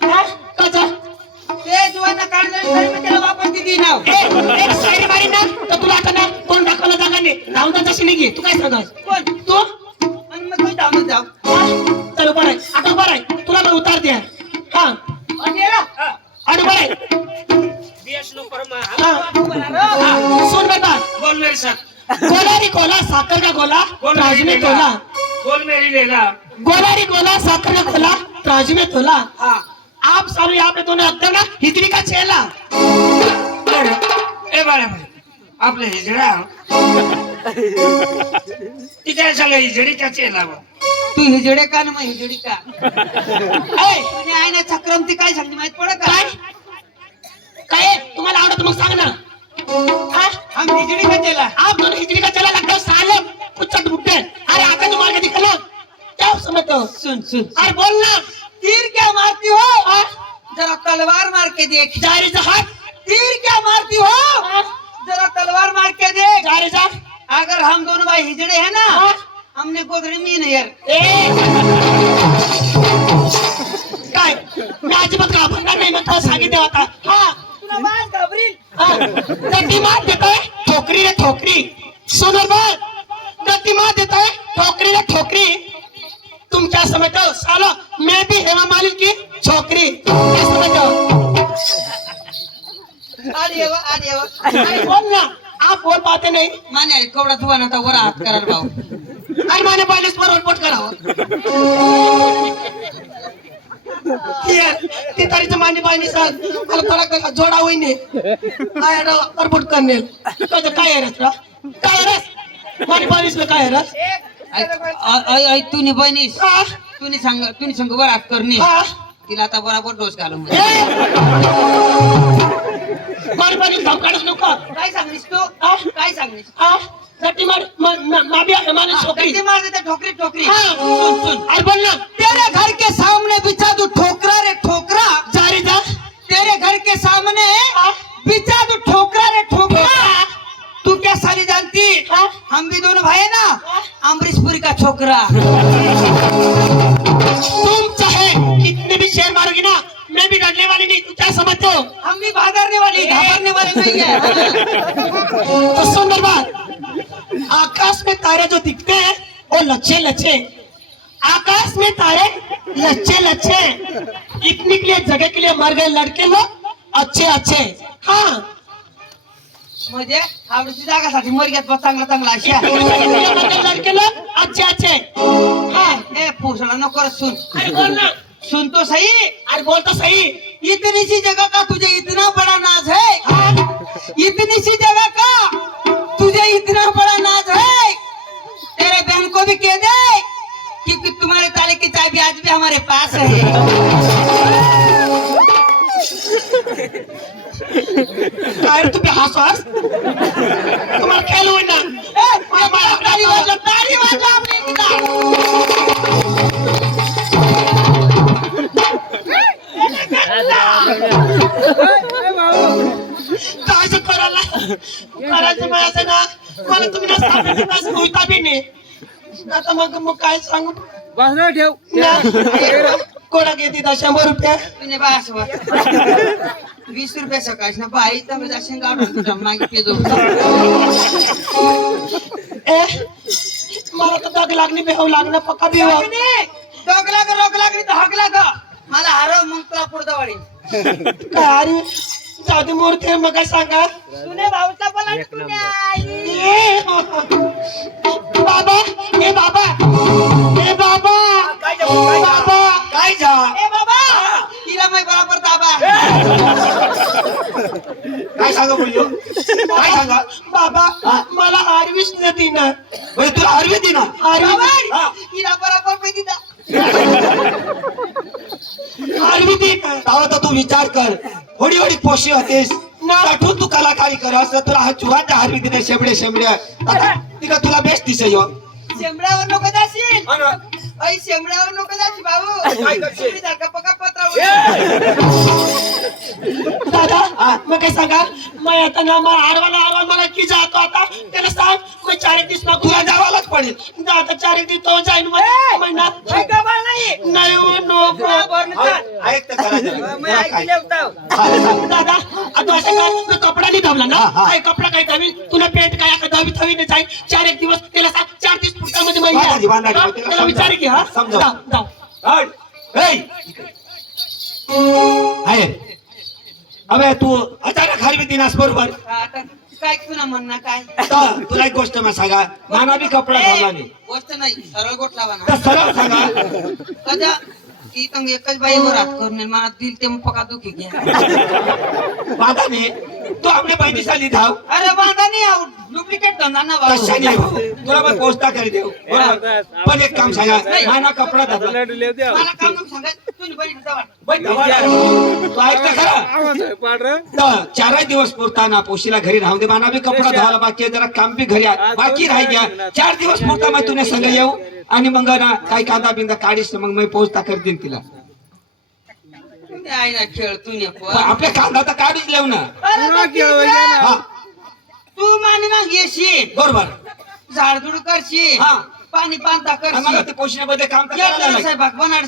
कसा ते जुवाना काढलं मी त्याला वापस दिली नाव एक साडी मारी ना तर तुला आता ना कोण दाखवला जागा नाही राहून तर तशी निघे तू काय सांगास कोण तू आणि मग तू धावत जाऊ चल बरं आहे आता बरं आहे तुला मी उतार द्या हा आणि याला आणि बरं आहे सुन बेटा बोल मेरे साथ गोला री गोला साकर का गोला राज में तोला बोल मेरी लैला गोला री गोला साकर का गोला राज में तोला हा आप सारे यहाँ पे दोनों अक्टर ना हिजड़ी का चेला ए बाळा भाई आपले हिजडा तिच्या सगळ्या हिजडीच्या चेला तू हिजडे का ना मग हिजडी का ए, आणि आहे ना चक्रमती काय सांगते माहित पडत काय काय आहे? तुम्हाला आवडत मग सांग ना हा? हम हिजडी का चला आप दोनों हिजड़ी का चेला लगता हो साले कुछ चटमुट्टे अरे आगे तुम्हारे के दिखलो क्या समझते हो सुन सुन अरे बोल ना तीर क्या मारती हो जरा तलवार मार के देख जारी जा हाथ तीर क्या मारती हो जरा तलवार मार के देख जारी जा अगर हम दोनों भाई हिजड़े हैं ना हाँ? हमने गोदड़ी में नहीं यार ए काय मी अजिबात घाबरणार नाही मी तुला सांगितलं होता हा तुला बाज घाबरील गतिमान देताय ठोकरी रे ठोकरी सुनर बात गतिमान देताय ठोकरी रे ठोकरी तुम क्या समझते हो सालो मैं भी हेमा मालिनी की छोकरी क्या समझते हो आले अरे बोल ना आप बोल पाते नहीं माने कवडा तू ना वर हात करार भाऊ अरे मैंने पहले पर रिपोर्ट करावं ती तरीच मान्य पाहिजे सर मला थोडा जोडा होईने रिपोर्ट करणे काय आहे रस काय रस मान्य पाहिजे काय आहे रस ऐ तू नि बहिणीस तू संग वर हात करणे तिला आता बराबर डोस घालून मान्य पाहिजे धमकाडच नको काय सांगलीस तू काय सांगलीस गट्टी मार माबिया हमारी छोकरी किती मार देते ठोकरी ठोकरी हाँ। सुन सुन अरे बोल ना तेरे घर के सामने बिछा दू ठोकरा रे ठोकरा जारी जा तेरे घर के सामने बिछा दू ठोकरा रे ठोकरा तू क्या साली जानती हम भी दोनों भाई है ना अमरीशपुरी का छोकरा तुम चाहे कितने भी शेर मारोगी ना मैं भी डरने वाली नहीं तू क्या समझते हो हम भी भागरने वाले घाबरने वाले नहीं है तो सुंदर बात आकाश में तारे जो दिखते हैं वो लच्छे लच्छे आकाश में तारे लच्छे लच्छे इतने के लिए जगह के लिए मर गए लड़के लोग अच्छे अच्छे हाँ म्हणजे आवडीची जागासाठी मरग्यात चांगला चांगला अशा लड़के लोग अच्छे अच्छे हाँ ए पोसला नको रे, सुन अरे बोल ना सुन तो सही अरे बोल तो सही इतनी सी जगह का तुझे इतना बड़ा नाज है इतनी सी जगह का तुझे इतना बड़ा नाज है तेरे बहन को भी कह दे क्योंकि तुम्हारे ताले की चाबी आज भी हमारे पास है काय रे तू पे हंस तुम्हाला खेळ होईल ना ताली वाजव आपने काय करायचं माझं ना मला तुम्ही ना सांगितलं ना होता बी नाही आता मग काय सांगू ठेव कोणा घेते 100 रुपये तुझे बास 20 रुपये सकाळ ना बाई तर जाशील गाव मागे जो ए मला तर दग लागणी बेहू लागणं पक्का बी हो डोकला का रोक लागली तर हकला का मला हरव मग तुला पुढचा वाढी काय अरे जादू मूर्ती मग काय सांगा तुने भाऊचा बोला ए बाबा ए बाबा ए बाबा बाबा काय जा ए बाबा तिला मैं बराबर दाबा काय सांगा बोललो काय सांगा बाबा मला आरवीच नाही ना म्हणजे तुला आरवी दे ना आरवी तिला बराबर पैकी दा आरवी दे ना तेव्हा तर तू विचार कर होडी होडी पोशी होतेस साठवून तू कलाकारी कर असं तुला हा चुहाच्या आरवी दिले शेमडे शेमड्या तिका तुला बेस्ट दिसे यो शेंबड्यावर नको जाशील ऐ शेंबड्यावर नको जाशील भाऊ काय करशील? तुम्ही धक्का पक्का पत्रावर दादा मग काय सांगा मैं आता ना मला आरवाला मला की जातो आता त्याला सांग मैं 4 दिवस ना तुला जावालाच पडेल आता 4 दिवस तो जाईन महिना काय गबाळ नाही नाही हो, नको. बरं चाल. ऐक तर करा जरा. मी जरा काय? ऐकले होतं. दादा आता असं काय तू कपडा नाही धावला ना हा, हा. काय कपडा काय धावी तुला पेंट काय आता धावी धावी नाही जाईल 4 दिवस त्याला 4-30 फुटामध्ये महिना बांधा, बांधा, हा? त्याला त्याला विचार की हा समजाव. जाऊ, जाऊ. आहे अबे तू अचानक हरवी दिनास बरोबर आता काय तुला म्हणणं काय तर तुला एक गोष्ट मग सांगा माना बी कपडा घाला नाही गोष्ट नाही सरळ गोट लावा ना तर सरळ सांगा कदा ती तंग एकच बाईवर हात करून मला दिल ते पका दुखी घ्या बाबाने तू आपल्या पैदिशाली धाव अरे बांधा नाही आऊ डुप्लिकेट धंदा ना बाबू. कशाने हो? तुला मग पोचता करी देऊ बरोबर. पण एक काम सांगा माना कपडा घाला मला काम नको सांगायचं तुम्ही बरी जावा. तू ऐकता खरा तर 4 दिवस पुरता ना पोशीला घरी राहून दे माना बी कपडा धुवायला बाकी आहे जरा काम बी घरी आहे. बाकी राही गया 4 दिवस पुरता मग तुने संग येऊ आणि मग ना काही कांदा बिंदा काढीस मग मी पोचता कर देईन तिला ते आहे ना खेळ तू ने पण आपल्या कांदा तर काढीच लेव ना हा तू माने मग येशील बरोबर झाडझुड करशील हा. पाणी पांता आणि मग करशील ते पोषणामध्ये काम तर या करायला करा लागेल. साहेब बनाड